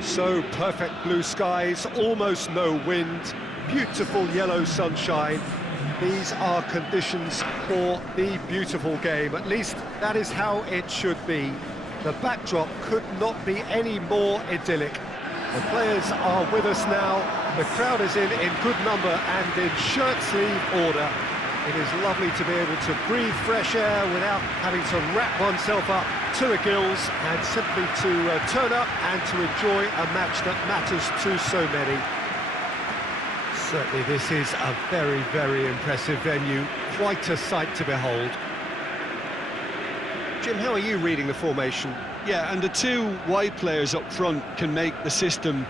So perfect blue skies, almost no wind, beautiful yellow sunshine. These are conditions for the beautiful game. At least that is how it should be. The backdrop could not be any more idyllic. The players are with us now. The crowd is in good number and in shirt-sleeve order. It is lovely to be able to breathe fresh air without having to wrap oneself up to the gills and simply to turn up and to enjoy a match that matters to so many. Certainly this is a very, very impressive venue. Quite a sight to behold. Jim, how are you reading the formation? Yeah, and the two wide players up front can make the system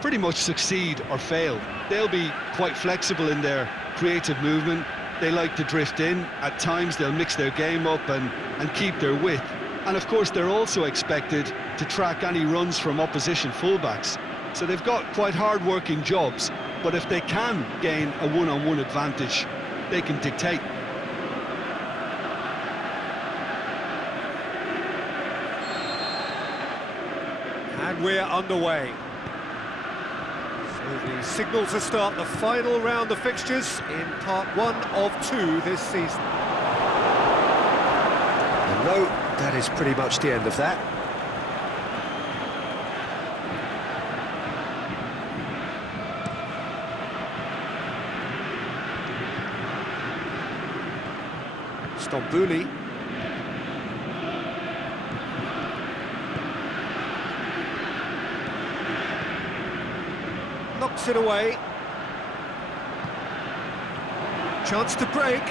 pretty much succeed or fail. They'll be quite flexible in their creative movement. They like to drift in. At times they'll mix their game up and keep their width. And of course they're also expected to track any runs from opposition fullbacks. So they've got quite hard-working jobs, but if they can gain a one-on-one advantage, they can dictate. And we're underway. So the signal to start the final round of fixtures in part 1 of 2 this season. And no, that is pretty much the end of that. Stambouli. Knocks it away. Chance to break.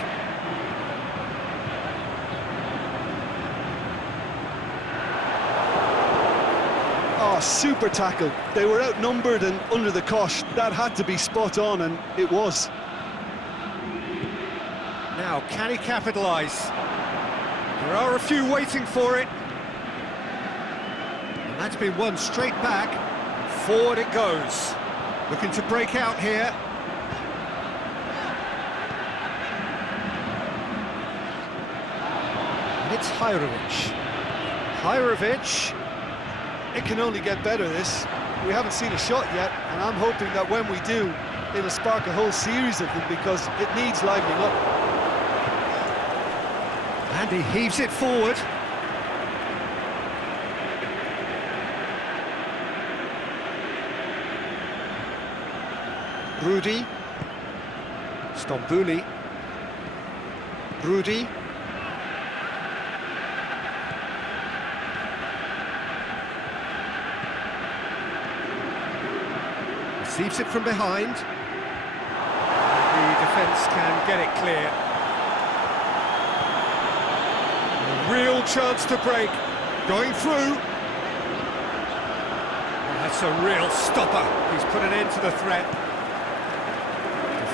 Oh, super tackle. They were outnumbered and under the cosh. That had to be spot on, and it was. Now, can he capitalise? There are a few waiting for it. And that's been won straight back. Forward it goes. Looking to break out here. And it's Hajrovic. Hajrovic. It can only get better, this. We haven't seen a shot yet, and I'm hoping that when we do, it'll spark a whole series of them because it needs livening up. And he heaves it forward. Rudy. Stambouli. Rudy. Receives it from behind. The defence can get it clear. A real chance to break. Going through. That's a real stopper. He's put an end to the threat.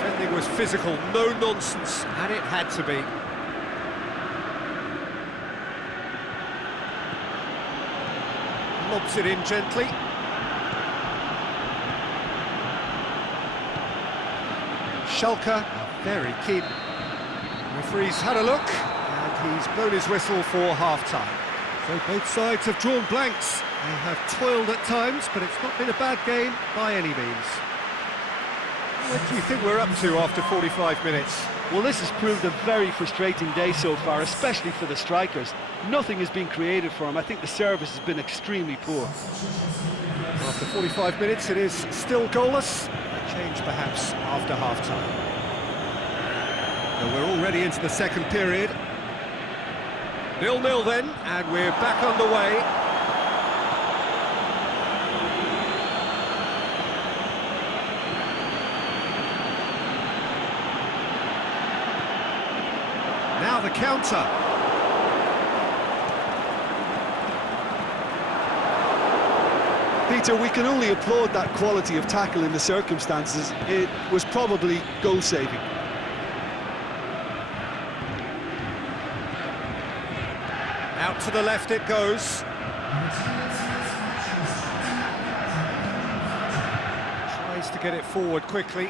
Defending was physical, no nonsense, and it had to be. Lobs it in gently. Schalke are very keen. Referee's had a look, and he's blown his whistle for half-time. So both sides have drawn blanks. They have toiled at times, but it's not been a bad game by any means. What do you think we're up to after 45 minutes? Well, this has proved a very frustrating day so far, especially for the strikers. Nothing has been created for them. I think the service has been extremely poor. After 45 minutes, it is still goalless. A change, perhaps, after half-time. We're already into the second period. 0-0 then, and we're back underway. Now the counter. Peter, we can only applaud that quality of tackle in the circumstances. It was probably goal-saving. Out to the left it goes. Tries to get it forward quickly.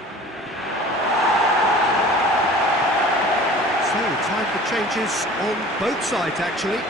So, time for changes on both sides, actually.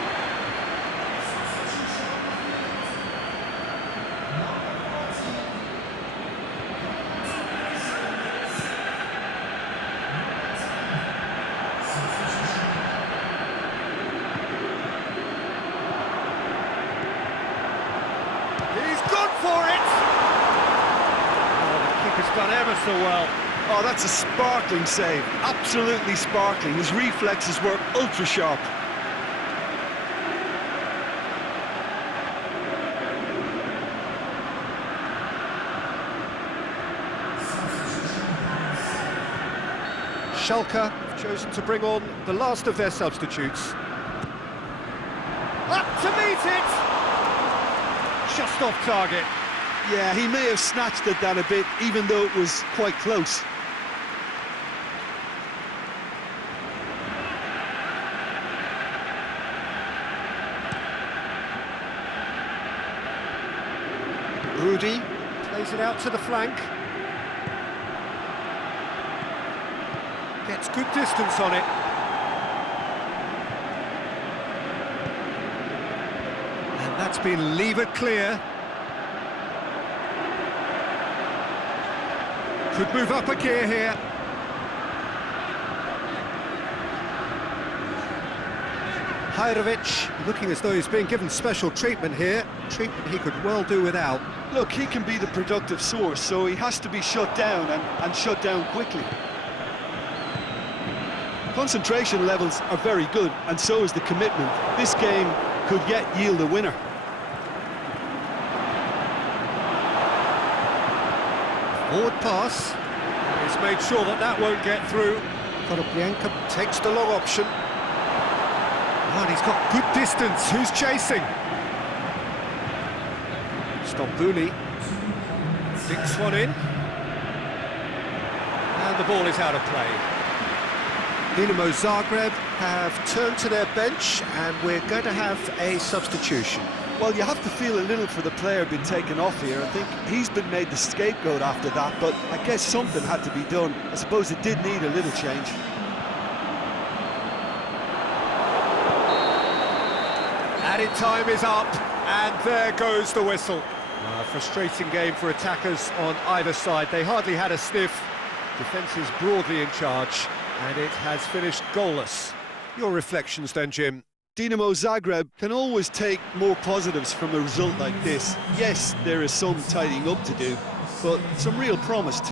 done ever so well. Oh, that's a sparkling save. Absolutely sparkling. His reflexes were ultra sharp. Schalke have chosen to bring on the last of their substitutes. Up to meet it! Just off target. Yeah, he may have snatched at that a bit, even though it was quite close. Rudy plays it out to the flank. Gets good distance on it. And that's been levered clear. Could move up a gear here. Hajrovic looking as though he's being given special treatment here. Treatment he could well do without. Look, he can be the productive source, so he has to be shut down and shut down quickly. Concentration levels are very good, and so is the commitment. This game could yet yield a winner. Forward pass. He's made sure that that won't get through. Konoplyanka takes the long option. Oh, and he's got good distance. Who's chasing? Stambouli dinks one in. And the ball is out of play. Dinamo Zagreb have turned to their bench, and we're going to have a substitution. Well, you have to feel a little for the player being taken off here. I think he's been made the scapegoat after that, but I guess something had to be done. I suppose it did need a little change. Added time is up, and there goes the whistle. A frustrating game for attackers on either side. They hardly had a sniff. Defence is broadly in charge, and it has finished goalless. Your reflections then, Jim? Dinamo Zagreb can always take more positives from a result like this. Yes, there is some tidying up to do, but some real promise too.